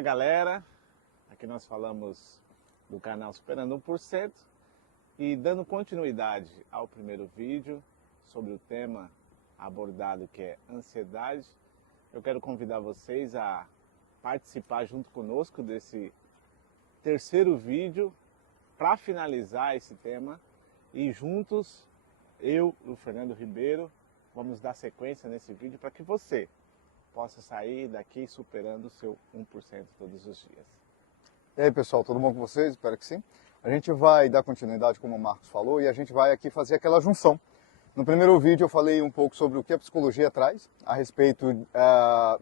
Olá galera, aqui nós falamos do canal Superando 1% e dando continuidade ao primeiro vídeo sobre o tema abordado que é ansiedade, eu quero convidar vocês a participar junto conosco desse terceiro vídeo para finalizar esse tema e juntos, eu e o Fernando Ribeiro, vamos dar sequência nesse vídeo para que você possa sair daqui superando o seu 1% todos os dias. E aí pessoal, tudo bom com vocês? Espero que sim. A gente vai dar continuidade, como o Marcos falou, e a gente vai aqui fazer aquela junção. No primeiro vídeo eu falei um pouco sobre o que a psicologia traz a respeito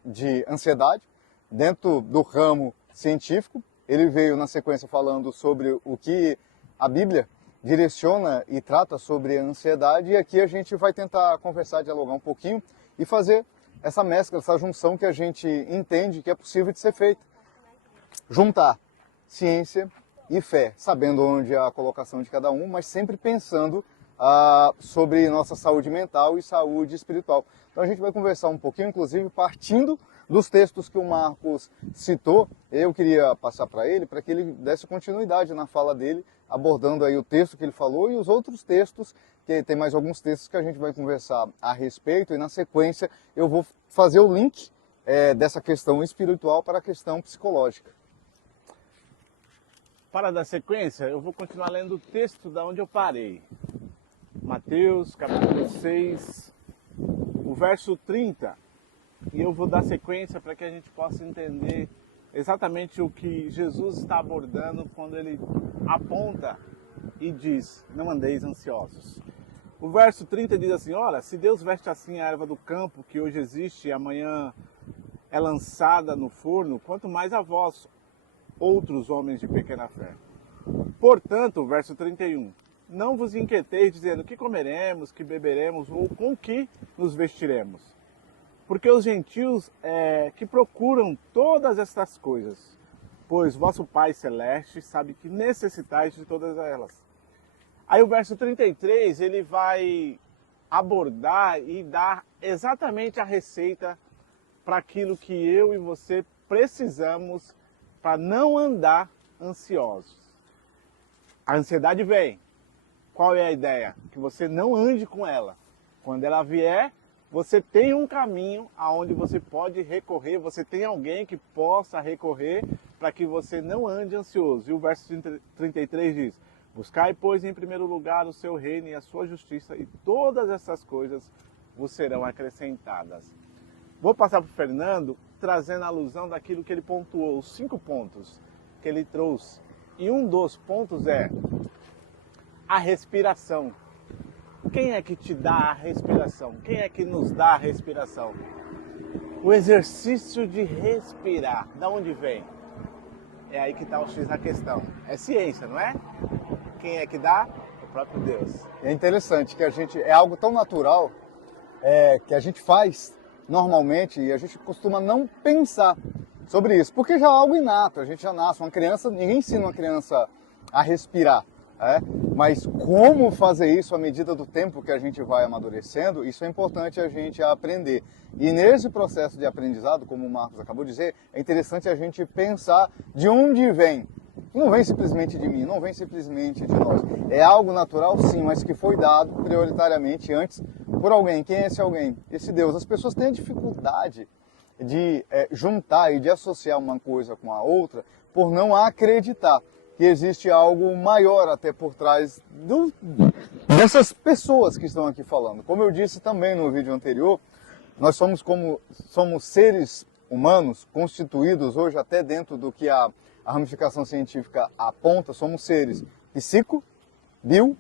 de ansiedade dentro do ramo científico. Ele veio na sequência falando sobre o que a Bíblia direciona e trata sobre a ansiedade, e aqui a gente vai tentar conversar, dialogar um pouquinho e fazer essa mescla, essa junção que a gente entende que é possível de ser feita. Juntar ciência e fé, sabendo onde é a colocação de cada um, mas sempre pensando sobre nossa saúde mental e saúde espiritual. Então a gente vai conversar um pouquinho, inclusive partindo dos textos que o Marcos citou. Eu queria passar para ele, para que ele desse continuidade na fala dele, abordando aí o texto que ele falou e os outros textos, que tem mais alguns textos que a gente vai conversar a respeito, e na sequência eu vou fazer o link dessa questão espiritual para a questão psicológica. Para dar sequência, eu vou continuar lendo o texto da onde eu parei. Mateus, capítulo 6, o verso 30. E eu vou dar sequência para que a gente possa entender exatamente o que Jesus está abordando quando ele aponta e diz: não andeis ansiosos. O verso 30 diz assim: olha, se Deus veste assim a erva do campo, que hoje existe e amanhã é lançada no forno, quanto mais a vós, outros homens de pequena fé. Portanto, verso 31, não vos inquieteis dizendo que comeremos, que beberemos ou com que nos vestiremos. Porque os gentios que procuram todas estas coisas, pois vosso Pai Celeste sabe que necessitais de todas elas. Aí o verso 33, ele vai abordar e dar exatamente a receita para aquilo que eu e você precisamos para não andar ansiosos. A ansiedade vem. Qual é a ideia? Que você não ande com ela. Quando ela vier, você tem um caminho aonde você pode recorrer, você tem alguém que possa recorrer para que você não ande ansioso. E o verso 33 diz: buscai, pois, em primeiro lugar o seu reino e a sua justiça, e todas essas coisas vos serão acrescentadas. Vou passar para o Fernando, trazendo a alusão daquilo que ele pontuou, os 5 pontos que ele trouxe. E um dos pontos é a respiração. Quem é que te dá a respiração? Quem é que nos dá a respiração? O exercício de respirar. Da onde vem? É aí que está o X da questão. É ciência, não é? Quem é que dá? O próprio Deus. É interessante que é algo tão natural que a gente faz normalmente e a gente costuma não pensar sobre isso, porque já é algo inato, a gente já nasce. Uma criança, ninguém ensina uma criança a respirar. Mas como fazer isso à medida do tempo que a gente vai amadurecendo, isso é importante a gente aprender. E nesse processo de aprendizado, como o Marcos acabou de dizer, é interessante a gente pensar de onde vem. Não vem simplesmente de mim, não vem simplesmente de nós. É algo natural, sim, mas que foi dado prioritariamente antes por alguém. Quem é esse alguém? Esse Deus. As pessoas têm dificuldade de juntar e de associar uma coisa com a outra por não acreditar que existe algo maior até por trás dessas pessoas que estão aqui falando. Como eu disse também no vídeo anterior, nós somos seres humanos constituídos hoje até dentro do que a ramificação científica aponta, somos seres psico, bio,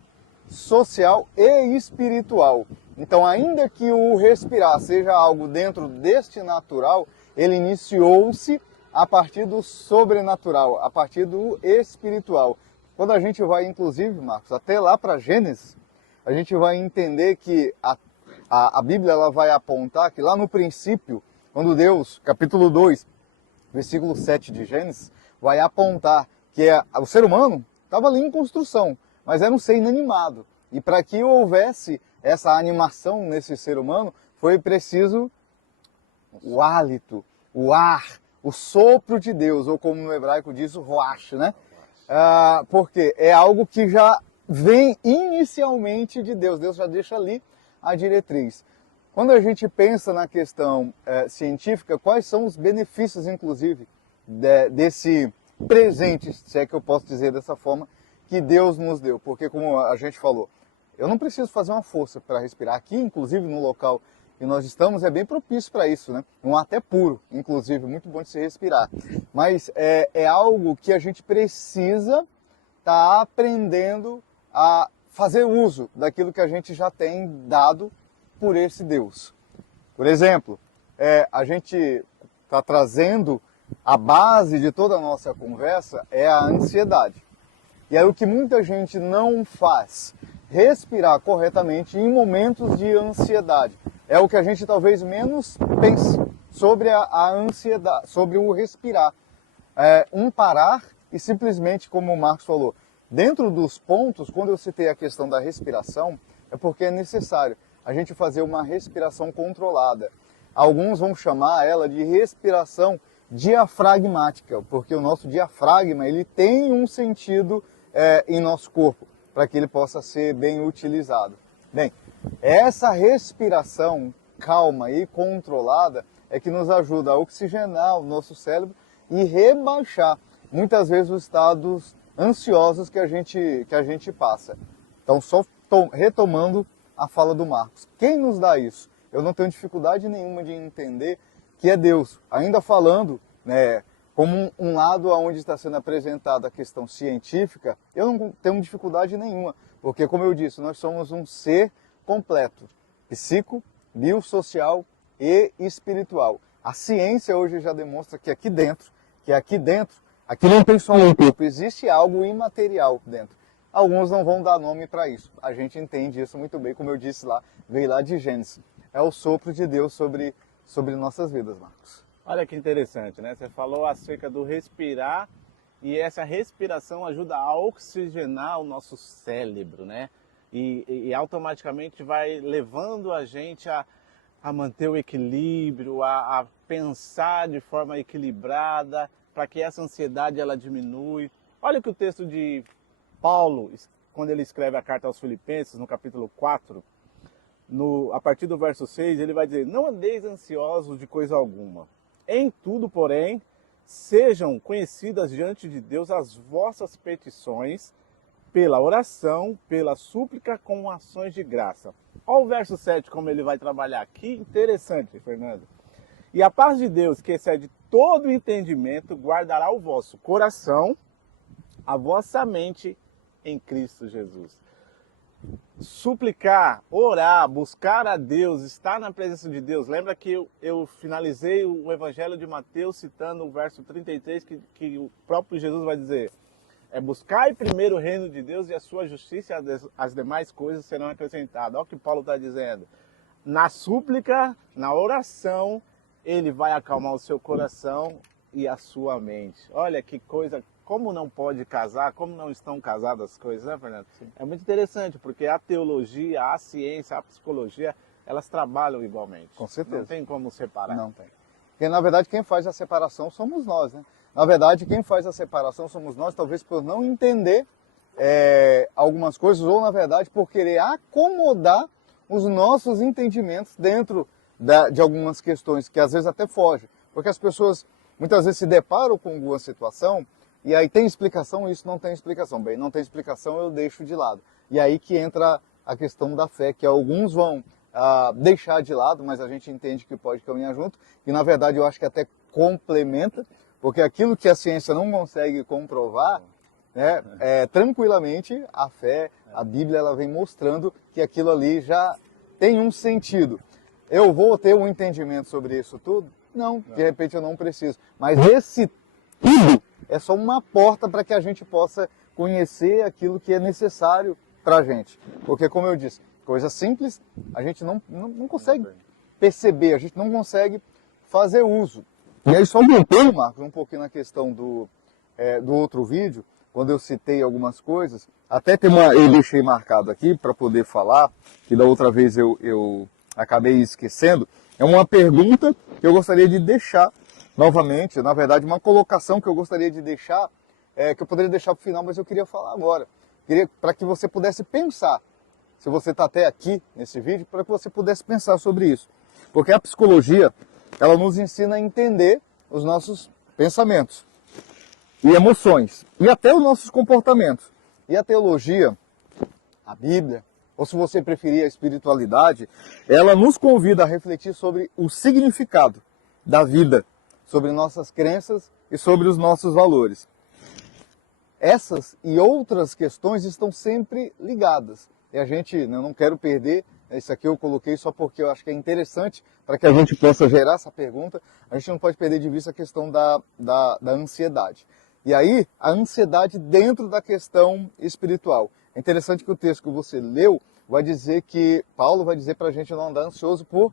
social e espiritual. Então, ainda que o respirar seja algo dentro deste natural, ele iniciou-se a partir do sobrenatural, a partir do espiritual. Quando a gente vai, inclusive, Marcos, até lá para Gênesis, a gente vai entender que a Bíblia ela vai apontar que lá no princípio, quando Deus, capítulo 2, versículo 7 de Gênesis, vai apontar que o ser humano estava ali em construção, mas era um ser inanimado. E para que houvesse essa animação nesse ser humano, foi preciso o hálito, o ar, o sopro de Deus, ou como no hebraico diz, o roach, né? Porque é algo que já vem inicialmente de Deus, Deus já deixa ali a diretriz. Quando a gente pensa na questão científica, quais são os benefícios, inclusive, desse presente, se é que eu posso dizer dessa forma, que Deus nos deu? Porque, como a gente falou, eu não preciso fazer uma força para respirar. Aqui, inclusive, no local que nós estamos, é bem propício para isso, né? Um ar até puro, inclusive, muito bom de se respirar. Mas é algo que a gente precisa estar aprendendo a fazer uso daquilo que a gente já tem dado por esse Deus. Por exemplo, a gente está trazendo a base de toda a nossa conversa é a ansiedade. E aí o que muita gente não faz, respirar corretamente em momentos de ansiedade. É o que a gente talvez menos pense sobre a ansiedade, sobre o respirar. Parar e simplesmente, como o Marcos falou, dentro dos pontos, quando eu citei a questão da respiração, é porque é necessário a gente fazer uma respiração controlada. Alguns vão chamar ela de respiração diafragmática, porque o nosso diafragma ele tem um sentido em nosso corpo, para que ele possa ser bem utilizado. Bem, essa respiração calma e controlada é que nos ajuda a oxigenar o nosso cérebro e rebaixar, muitas vezes, os estados ansiosos que a gente passa. Então, só retomando a fala do Marcos. Quem nos dá isso? Eu não tenho dificuldade nenhuma de entender que é Deus. Ainda falando, né, como um lado onde está sendo apresentada a questão científica, eu não tenho dificuldade nenhuma, porque, como eu disse, nós somos um ser completo, psico, biosocial e espiritual. A ciência hoje já demonstra que aqui dentro, aqui não tem só um corpo, existe algo imaterial dentro. Alguns não vão dar nome para isso. A gente entende isso muito bem, como eu disse lá, veio lá de Gênesis. É o sopro de Deus sobre nossas vidas, Marcos. Olha que interessante, né? Você falou acerca do respirar e essa respiração ajuda a oxigenar o nosso cérebro, né? E automaticamente vai levando a gente a manter o equilíbrio, a pensar de forma equilibrada, para que essa ansiedade ela diminui. Olha o que o texto de Paulo, quando ele escreve a carta aos Filipenses, no capítulo 4, a partir do verso 6, ele vai dizer: não andeis ansiosos de coisa alguma. Em tudo, porém, sejam conhecidas diante de Deus as vossas petições, pela oração, pela súplica, com ações de graça. Olha o verso 7, como ele vai trabalhar. Que interessante, Fernando. E a paz de Deus, que excede todo o entendimento, guardará o vosso coração, a vossa mente em Cristo Jesus. Suplicar, orar, buscar a Deus, estar na presença de Deus. Lembra que eu finalizei o Evangelho de Mateus citando o verso 33, que o próprio Jesus vai dizer: buscar primeiro o reino de Deus e a sua justiça, e as demais coisas serão acrescentadas. Olha o que Paulo está dizendo. Na súplica, na oração, ele vai acalmar o seu coração e a sua mente. Olha que coisa. Como não pode casar, como não estão casadas as coisas, né, Fernando? Sim. É muito interessante, porque a teologia, a ciência, a psicologia, elas trabalham igualmente. Com certeza. Não tem como separar. Não tem. Porque, na verdade, quem faz a separação somos nós, né? Na verdade, quem faz a separação somos nós, talvez por não entender algumas coisas, ou, na verdade, por querer acomodar os nossos entendimentos dentro de algumas questões, que às vezes até fogem. Porque as pessoas, muitas vezes, se deparam com alguma situação. E aí tem explicação, isso não tem explicação. Bem, não tem explicação, eu deixo de lado. E aí que entra a questão da fé, que alguns vão deixar de lado, mas a gente entende que pode caminhar junto. E na verdade eu acho que até complementa, porque aquilo que a ciência não consegue comprovar, né, tranquilamente a fé, a Bíblia, ela vem mostrando que aquilo ali já tem um sentido. Eu vou ter um entendimento sobre isso tudo? Não, de repente eu não preciso. Mas esse tudo é só uma porta para que a gente possa conhecer aquilo que é necessário para a gente. Porque, como eu disse, coisa simples, a gente não consegue perceber, a gente não consegue fazer uso. E aí, só voltando, Marcos, um pouquinho na questão do outro vídeo, quando eu citei algumas coisas, até eu deixei marcado aqui para poder falar, que da outra vez eu acabei esquecendo, é uma pergunta que eu gostaria de deixar novamente, na verdade, uma colocação que eu gostaria de deixar, que eu poderia deixar para o final, mas eu queria falar agora. Para que você pudesse pensar, se você está até aqui nesse vídeo, para que você pudesse pensar sobre isso. Porque a psicologia, ela nos ensina a entender os nossos pensamentos e emoções, e até os nossos comportamentos. E a teologia, a Bíblia, ou se você preferir a espiritualidade, ela nos convida a refletir sobre o significado da vida, sobre nossas crenças e sobre os nossos valores. Essas e outras questões estão sempre ligadas. E a gente, eu não quero perder, isso aqui eu coloquei só porque eu acho que é interessante para que a gente possa gerar essa pergunta, a gente não pode perder de vista a questão da ansiedade. E aí, a ansiedade dentro da questão espiritual. É interessante que o texto que você leu vai dizer que Paulo vai dizer para a gente não andar ansioso por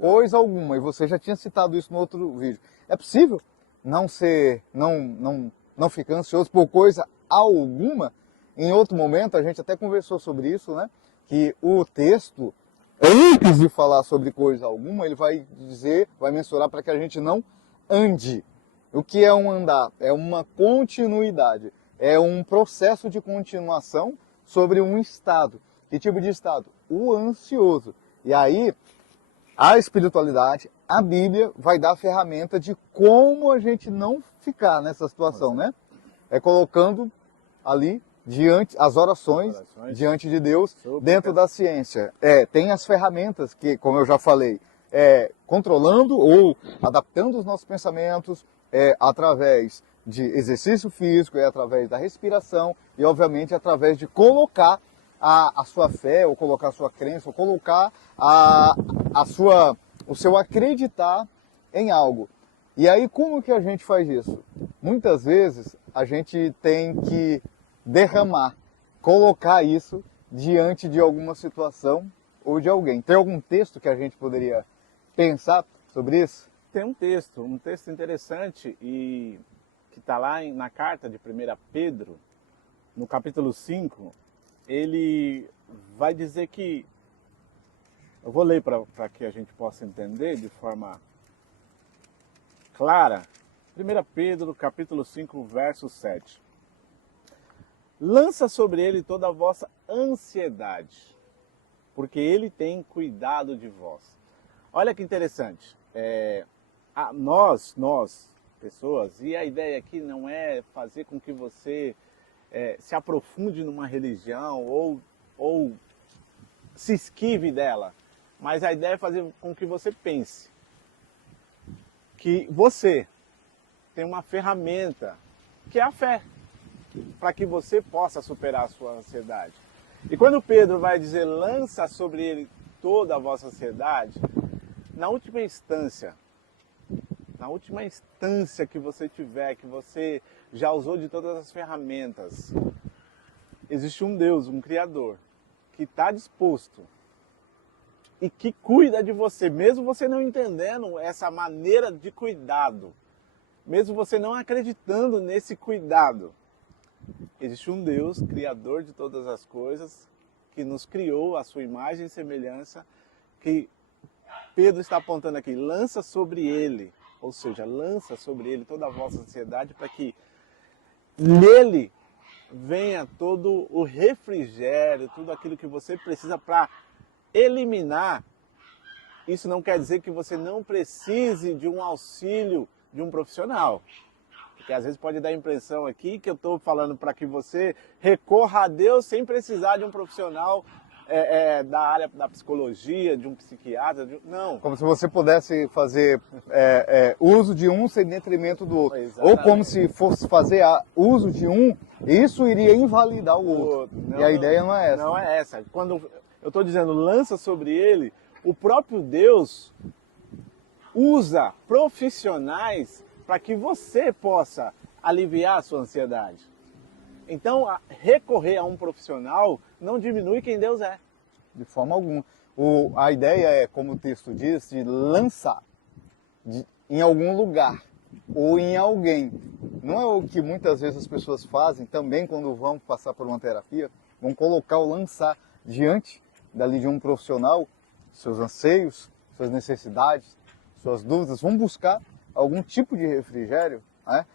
coisa alguma. E você já tinha citado isso no outro vídeo. É possível não ficar ansioso por coisa alguma? Em outro momento, a gente até conversou sobre isso, né? Que o texto, antes de falar sobre coisa alguma, ele vai dizer, vai mensurar para que a gente não ande. O que é um andar? É uma continuidade. É um processo de continuação sobre um estado. Que tipo de estado? O ansioso. E aí, a espiritualidade, a Bíblia, vai dar a ferramenta de como a gente não ficar nessa situação, né? É colocando ali diante as orações diante de Deus, dentro da ciência. Tem as ferramentas que, como eu já falei, controlando ou adaptando os nossos pensamentos através de exercício físico, através da respiração e, obviamente, através de colocar a sua fé, ou colocar a sua crença, ou colocar o seu acreditar em algo. E aí, como que a gente faz isso? Muitas vezes, a gente tem que derramar, colocar isso diante de alguma situação ou de alguém. Tem algum texto que a gente poderia pensar sobre isso? Tem um texto interessante e que está lá na carta de 1 Pedro, no capítulo 5, ele vai dizer que, eu vou ler para que a gente possa entender de forma clara, 1 Pedro, capítulo 5, verso 7. Lança sobre ele toda a vossa ansiedade, porque ele tem cuidado de vós. Olha que interessante. Nós, pessoas, e a ideia aqui não é fazer com que você se aprofunde numa religião ou se esquive dela, mas a ideia é fazer com que você pense que você tem uma ferramenta, que é a fé, para que você possa superar a sua ansiedade. E quando Pedro vai dizer, lança sobre ele toda a vossa ansiedade, na última instância que você tiver, que você já usou de todas as ferramentas, existe um Deus, um Criador, que está disposto e que cuida de você, mesmo você não entendendo essa maneira de cuidado, mesmo você não acreditando nesse cuidado. Existe um Deus, Criador de todas as coisas, que nos criou à sua imagem e semelhança, que Pedro está apontando aqui, lança sobre ele, ou seja, lança sobre ele toda a vossa ansiedade, para que nele venha todo o refrigério, tudo aquilo que você precisa para eliminar. Isso não quer dizer que você não precise de um auxílio de um profissional. Porque às vezes pode dar a impressão aqui que eu estou falando para que você recorra a Deus sem precisar de um profissional da área da psicologia, de um psiquiatra, não. Como se você pudesse fazer uso de um sem detrimento do outro. Exatamente. Ou como se fosse fazer uso de um, isso iria invalidar o outro. Não, e a ideia não é essa. Não é essa. Quando eu estou dizendo lança sobre ele, o próprio Deus usa profissionais para que você possa aliviar a sua ansiedade. Então, recorrer a um profissional não diminui quem Deus é. De forma alguma. A ideia é, como o texto diz, de lançar em algum lugar ou em alguém. Não é o que muitas vezes as pessoas fazem também quando vão passar por uma terapia, vão colocar ou lançar diante dali de um profissional seus anseios, suas necessidades, suas dúvidas, vão buscar algum tipo de refrigério, né?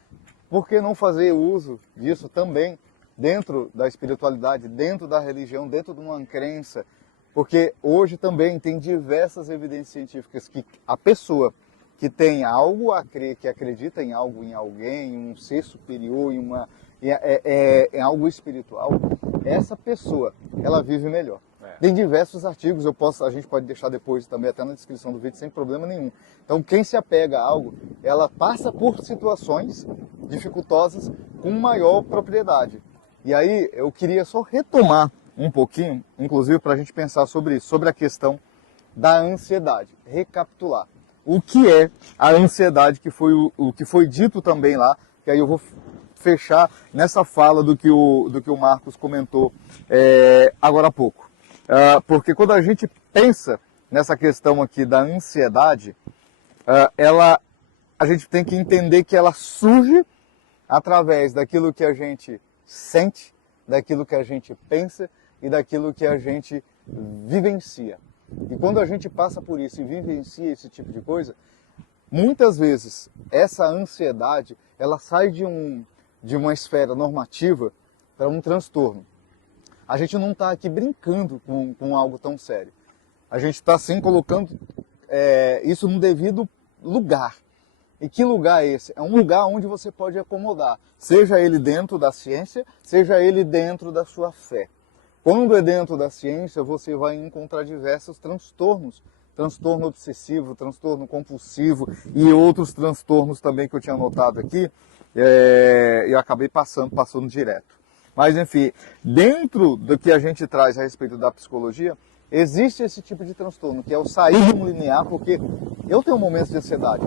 Por que não fazer uso disso também dentro da espiritualidade, dentro da religião, dentro de uma crença? Porque hoje também tem diversas evidências científicas que a pessoa que tem algo a crer, que acredita em algo, em alguém, em um ser superior, em algo espiritual, essa pessoa, ela vive melhor. Tem diversos artigos, a gente pode deixar depois também até na descrição do vídeo sem problema nenhum. Então quem se apega a algo, ela passa por situações dificultosas com maior propriedade. E aí eu queria só retomar um pouquinho, inclusive para a gente pensar sobre isso, sobre a questão da ansiedade. Recapitular. O que é a ansiedade, que foi o que foi dito também lá, que aí eu vou fechar nessa fala do que o Marcos comentou agora há pouco. Porque quando a gente pensa nessa questão aqui da ansiedade, a gente tem que entender que ela surge através daquilo que a gente sente, daquilo que a gente pensa e daquilo que a gente vivencia. E quando a gente passa por isso e vivencia esse tipo de coisa, muitas vezes essa ansiedade ela sai de uma esfera normativa para um transtorno. A gente não está aqui brincando com algo tão sério. A gente está sim colocando isso no devido lugar. E que lugar é esse? É um lugar onde você pode acomodar, seja ele dentro da ciência, seja ele dentro da sua fé. Quando é dentro da ciência, você vai encontrar diversos transtornos. Transtorno obsessivo, transtorno compulsivo e outros transtornos também que eu tinha anotado aqui, e acabei passando direto. Mas enfim, dentro do que a gente traz a respeito da psicologia, existe esse tipo de transtorno, que é o sair de um linear, porque eu tenho momentos de ansiedade,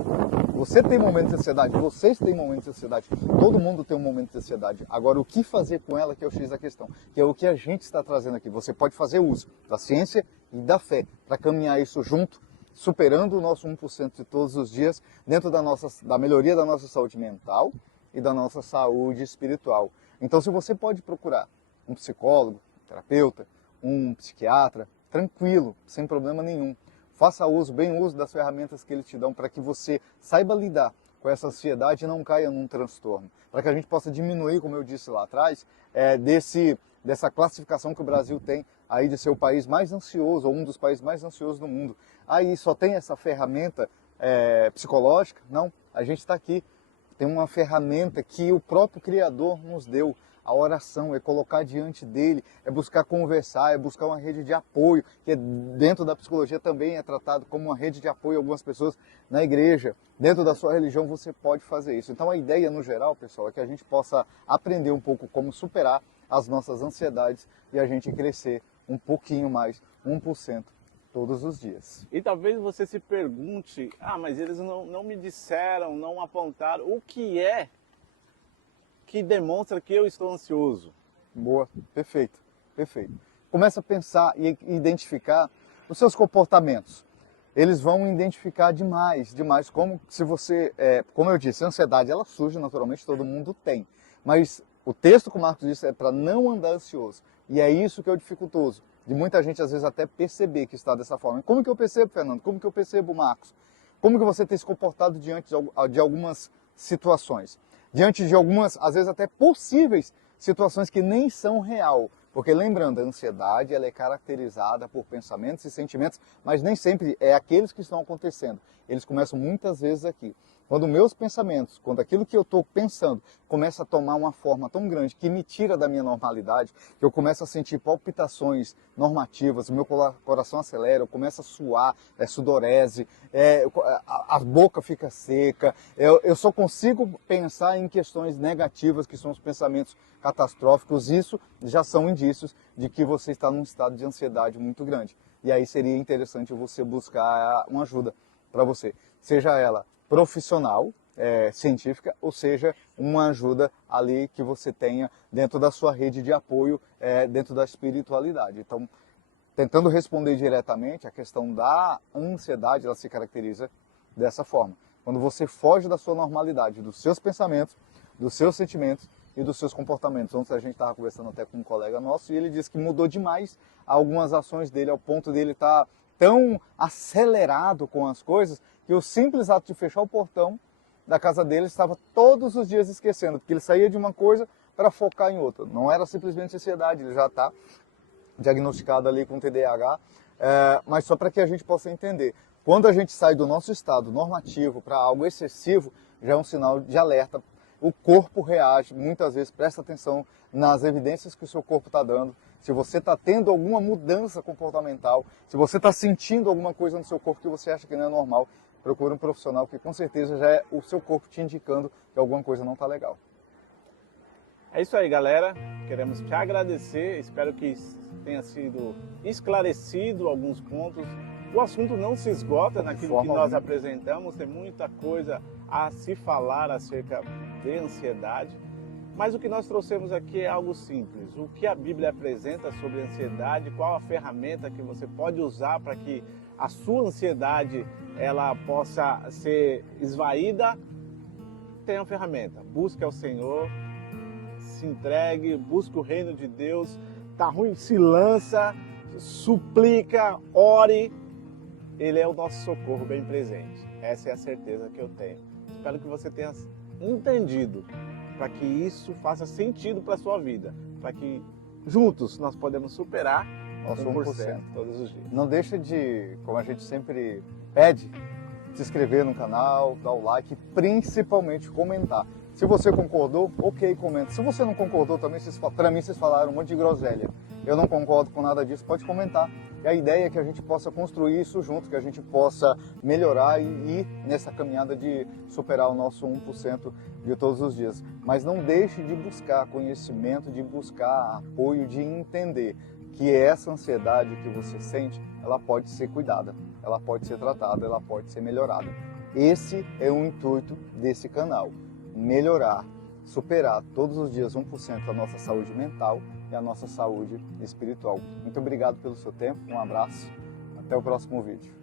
você tem momentos de ansiedade, vocês têm momentos de ansiedade, todo mundo tem um momento de ansiedade. Agora, o que fazer com ela que é o X da questão, que é o que a gente está trazendo aqui. Você pode fazer uso da ciência e da fé para caminhar isso junto, superando o nosso 1% de todos os dias, dentro da melhoria da nossa saúde mental e da nossa saúde espiritual. Então, se você pode procurar um psicólogo, um terapeuta, um psiquiatra, tranquilo, sem problema nenhum. Faça uso, bem uso das ferramentas que eles te dão para que você saiba lidar com essa ansiedade e não caia num transtorno. Para que a gente possa diminuir, como eu disse lá atrás, dessa classificação que o Brasil tem aí de ser o país mais ansioso, ou um dos países mais ansiosos do mundo. Aí só tem essa ferramenta psicológica? Não, a gente está aqui. Tem uma ferramenta que o próprio Criador nos deu. A oração é colocar diante dele, é buscar conversar, é buscar uma rede de apoio, que dentro da psicologia também é tratado como uma rede de apoio. Algumas pessoas na igreja, dentro da sua religião, você pode fazer isso. Então a ideia no geral, pessoal, é que a gente possa aprender um pouco como superar as nossas ansiedades e a gente crescer um pouquinho mais, 1%. Todos os dias. E talvez você se pergunte, mas eles não me disseram, não apontaram o que é que demonstra que eu estou ansioso. Boa, perfeito, perfeito. Começa a pensar e identificar os seus comportamentos. Eles vão identificar demais, como se você, como eu disse, a ansiedade ela surge naturalmente, todo mundo tem. Mas o texto que o Marcos disse é para não andar ansioso. E é isso que é o dificultoso. De muita gente, às vezes, até perceber que está dessa forma. Como que eu percebo, Fernando? Como que eu percebo, Marcos? Como que você tem se comportado diante de algumas situações? Diante de algumas, às vezes, até possíveis situações que nem são real. Porque, lembrando, a ansiedade ela é caracterizada por pensamentos e sentimentos, mas nem sempre é aqueles que estão acontecendo. Eles começam muitas vezes aqui. Quando meus pensamentos, quando aquilo que eu estou pensando começa a tomar uma forma tão grande que me tira da minha normalidade, que eu começo a sentir palpitações normativas, o meu coração acelera, eu começo a suar, sudorese, a boca fica seca, eu só consigo pensar em questões negativas, que são os pensamentos catastróficos. Isso já são indícios de que você está num estado de ansiedade muito grande. E aí seria interessante você buscar uma ajuda para você, seja ela profissional, científica, ou seja, uma ajuda ali que você tenha dentro da sua rede de apoio, dentro da espiritualidade. Então, tentando responder diretamente, a questão da ansiedade, ela se caracteriza dessa forma. Quando você foge da sua normalidade, dos seus pensamentos, dos seus sentimentos e dos seus comportamentos. Ontem a gente estava conversando até com um colega nosso e ele disse que mudou demais algumas ações dele, ao ponto dele estar tão acelerado com as coisas, que o simples ato de fechar o portão da casa dele estava todos os dias esquecendo, porque ele saía de uma coisa para focar em outra. Não era simplesmente ansiedade, ele já está diagnosticado ali com TDAH, mas só para que a gente possa entender. Quando a gente sai do nosso estado normativo para algo excessivo, já é um sinal de alerta. O corpo reage, muitas vezes presta atenção nas evidências que o seu corpo está dando. Se você está tendo alguma mudança comportamental, se você está sentindo alguma coisa no seu corpo que você acha que não é normal, procure um profissional, que com certeza já é o seu corpo te indicando que alguma coisa não está legal. É isso aí, galera. Queremos te agradecer. Espero que tenha sido esclarecido alguns pontos. O assunto não se esgota naquilo que nós apresentamos. Tem muita coisa a se falar acerca de ansiedade. Mas o que nós trouxemos aqui é algo simples. O que a Bíblia apresenta sobre ansiedade, qual a ferramenta que você pode usar para que a sua ansiedade ela possa ser esvaída. Tem uma ferramenta. Busque ao Senhor, se entregue, busque o reino de Deus. Tá ruim, se lança, suplica, ore. Ele é o nosso socorro bem presente. Essa é a certeza que eu tenho. Espero que você tenha entendido, para que isso faça sentido para a sua vida, para que juntos nós podemos superar nosso 1% todos os dias. Não deixa de, como a gente sempre pede, se inscrever no canal, dar o like e principalmente comentar. Se você concordou, ok, comenta. Se você não concordou também, para mim vocês falaram um monte de groselha. Eu não concordo com nada disso, pode comentar. E a ideia é que a gente possa construir isso junto, que a gente possa melhorar e ir nessa caminhada de superar o nosso 1% de todos os dias. Mas não deixe de buscar conhecimento, de buscar apoio, de entender que essa ansiedade que você sente, ela pode ser cuidada, ela pode ser tratada, ela pode ser melhorada. Esse é o intuito desse canal. Melhorar, superar todos os dias 1% a nossa saúde mental e a nossa saúde espiritual. Muito obrigado pelo seu tempo, um abraço, até o próximo vídeo.